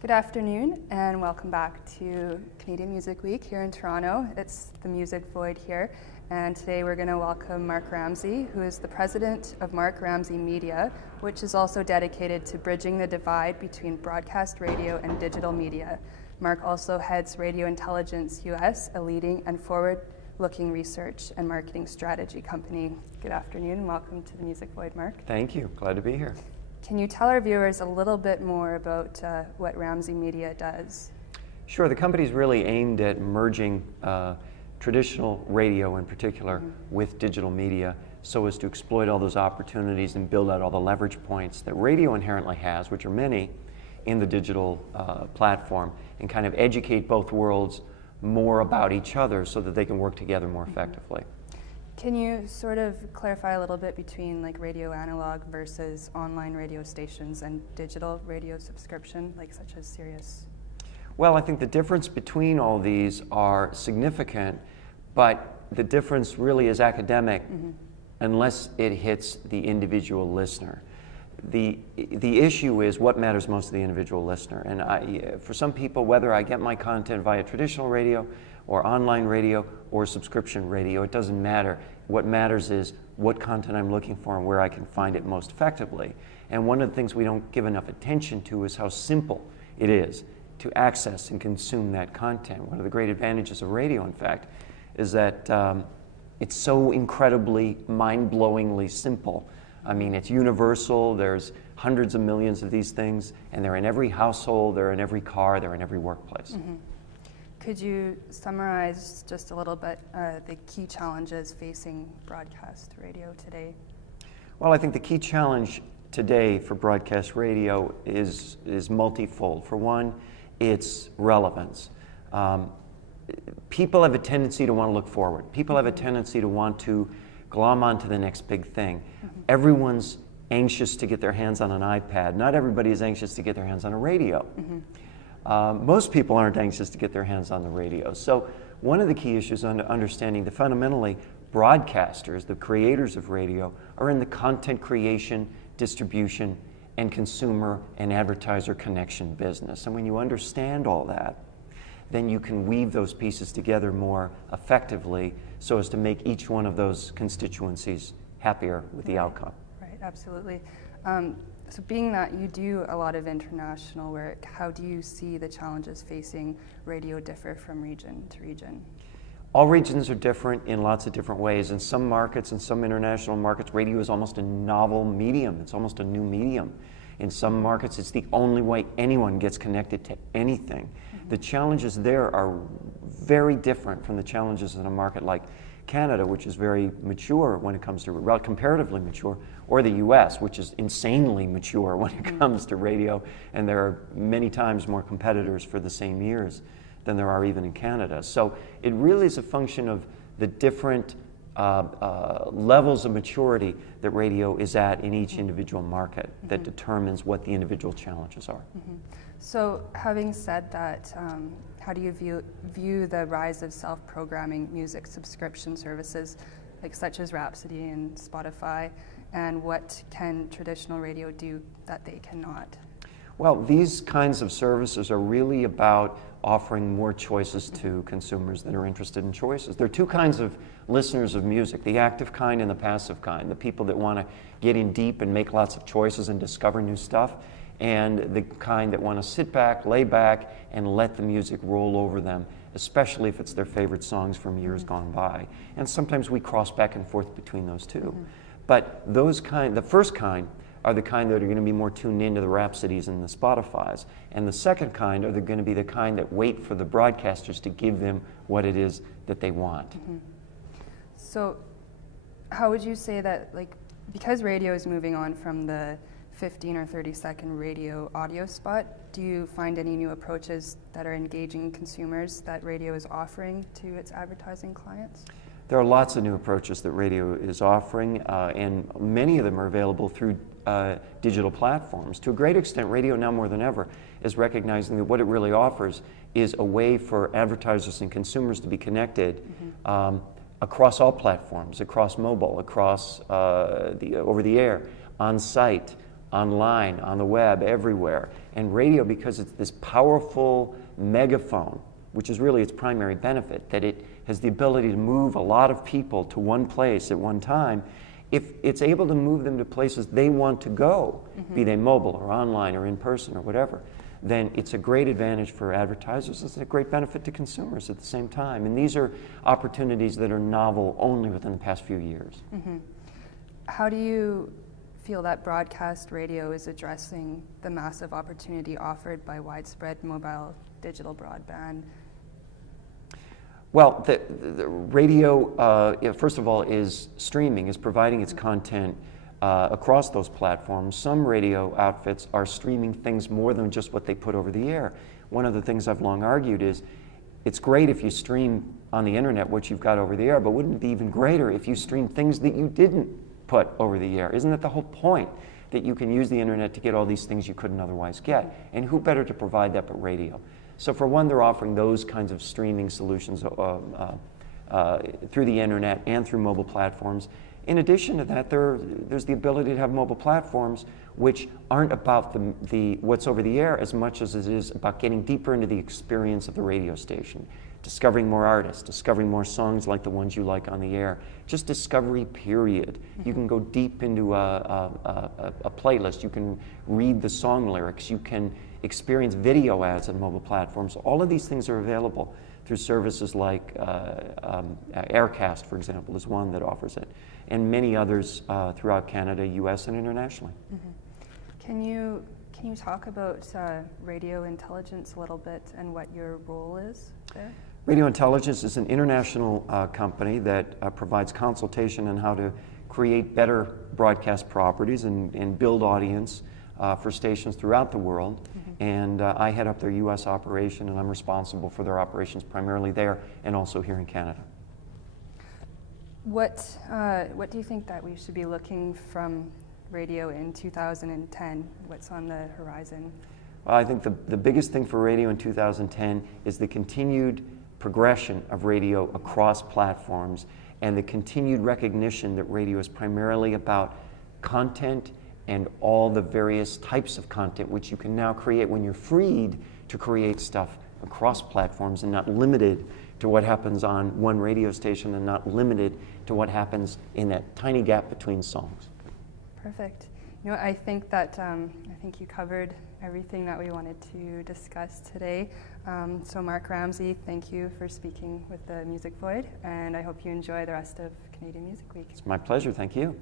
Good afternoon and welcome back to Canadian Music Week here in Toronto. It's the Music Void here, and today we're going to welcome Mark Ramsey, who is the president of Mark Ramsey Media, which is also dedicated to bridging the divide between broadcast radio and digital media. Mark also heads Radio Intelligence US, a leading and forward-looking research and marketing strategy company. Good afternoon and welcome to the Music Void, Mark. Thank you. Glad to be here. Can you tell our viewers a little bit more about what Ramsey Media does? Sure. The company's really aimed at merging traditional radio in particular with digital media so as to exploit all those opportunities and build out all the leverage points that radio inherently has, which are many, in the digital platform, and kind of educate both worlds more about each other so that they can work together more effectively. Can you sort of clarify a little bit between like radio analog versus online radio stations and digital radio subscription, like such as Sirius? Well, I think the difference between all these are significant, but the difference really is academic unless it hits the individual listener. The issue is what matters most to the individual listener. And for some people, whether I get my content via traditional radio or online radio or subscription radio, it doesn't matter. What matters is what content I'm looking for and where I can find it most effectively. And one of the things we don't give enough attention to is how simple it is to access and consume that content. One of the great advantages of radio, in fact, is that it's so incredibly, mind-blowingly simple. I mean, it's universal. There's hundreds of millions of these things, and they're in every household, they're in every car, they're in every workplace. Could you summarize just a little bit the key challenges facing broadcast radio today? Well, I think the key challenge today for broadcast radio is multifold. For one, it's relevance. People have a tendency to want to look forward. People have a tendency to want to glom onto the next big thing. Everyone's anxious to get their hands on an iPad. Not everybody is anxious to get their hands on a radio. Most people aren't anxious to get their hands on the radio. So one of the key issues on understanding that fundamentally broadcasters, the creators of radio, are in the content creation, distribution, and consumer and advertiser connection business. And when you understand all that, then you can weave those pieces together more effectively so as to make each one of those constituencies happier with the outcome. Right, absolutely. So being that you do a lot of international work, how do you see the challenges facing radio differ from region to region? All regions are different in lots of different ways. In some markets, in some international markets, radio is almost a novel medium. It's almost a new medium. In some markets, it's the only way anyone gets connected to anything. The challenges there are very different from the challenges in a market like Canada, which is very mature when it comes to, comparatively mature, or the US, which is insanely mature when it comes to radio, and there are many times more competitors for the same years than there are even in Canada. So it really is a function of the different levels of maturity that radio is at in each individual market that determines what the individual challenges are. So having said that, how do you view the rise of self-programming music subscription services like such as Rhapsody and Spotify, and what can traditional radio do that they cannot? Well, these kinds of services are really about offering more choices to consumers that are interested in choices. There are two kinds of listeners of music, the active kind and the passive kind, the people that want to get in deep and make lots of choices and discover new stuff, and the kind that want to sit back, lay back, and let the music roll over them, especially if it's their favorite songs from years gone by. And sometimes we cross back and forth between those two. But the first kind are the kind that are going to be more tuned into the Rhapsodies and the Spotifys. And the second kind are going to be the kind that wait for the broadcasters to give them what it is that they want. So how would you say that, like, because radio is moving on from the 15 or 30-second radio audio spot, do you find any new approaches that are engaging consumers that radio is offering to its advertising clients? There are lots of new approaches that radio is offering, and many of them are available through digital platforms. To a great extent, radio now more than ever is recognizing that what it really offers is a way for advertisers and consumers to be connected across all platforms, across mobile, across over the air, on site, online, on the web, everywhere. And radio, because it's this powerful megaphone, which is really its primary benefit, that it has the ability to move a lot of people to one place at one time. If it's able to move them to places they want to go, be they mobile or online or in person or whatever, then it's a great advantage for advertisers. It's a great benefit to consumers at the same time. And these are opportunities that are novel only within the past few years. How do you feel that broadcast radio is addressing the massive opportunity offered by widespread mobile digital broadband? Well, the radio, first of all, is streaming, is providing its content across those platforms. Some radio outfits are streaming things more than just what they put over the air. One of the things I've long argued is it's great if you stream on the internet what you've got over the air, but wouldn't it be even greater if you stream things that you didn't put over the air? Isn't that the whole point? That you can use the internet to get all these things you couldn't otherwise get. And who better to provide that but radio? So for one, they're offering those kinds of streaming solutions through the internet and through mobile platforms. In addition to that, there's the ability to have mobile platforms which aren't about the what's over the air as much as it is about getting deeper into the experience of the radio station, discovering more artists, discovering more songs like the ones you like on the air. Just discovery, period. You can go deep into a playlist. You can read the song lyrics. You can experience video ads on mobile platforms. All of these things are available through services like Aircast, for example, is one that offers it, and many others throughout Canada, US, and internationally. Can you talk about radio intelligence a little bit and what your role is there? Radio Intelligence is an international company that provides consultation on how to create better broadcast properties and build audience for stations throughout the world. And I head up their US operation, and I'm responsible for their operations primarily there and also here in Canada. What do you think that we should be looking from radio in 2010? What's on the horizon? Well, I think the biggest thing for radio in 2010 is the continued progression of radio across platforms and the continued recognition that radio is primarily about content and all the various types of content which you can now create when you're freed to create stuff across platforms and not limited to what happens on one radio station and not limited to what happens in that tiny gap between songs. Perfect. You know, I think that I think you covered everything that we wanted to discuss today. So Mark Ramsey, thank you for speaking with the Music Void, and I hope you enjoy the rest of Canadian Music Week. It's my pleasure. Thank you.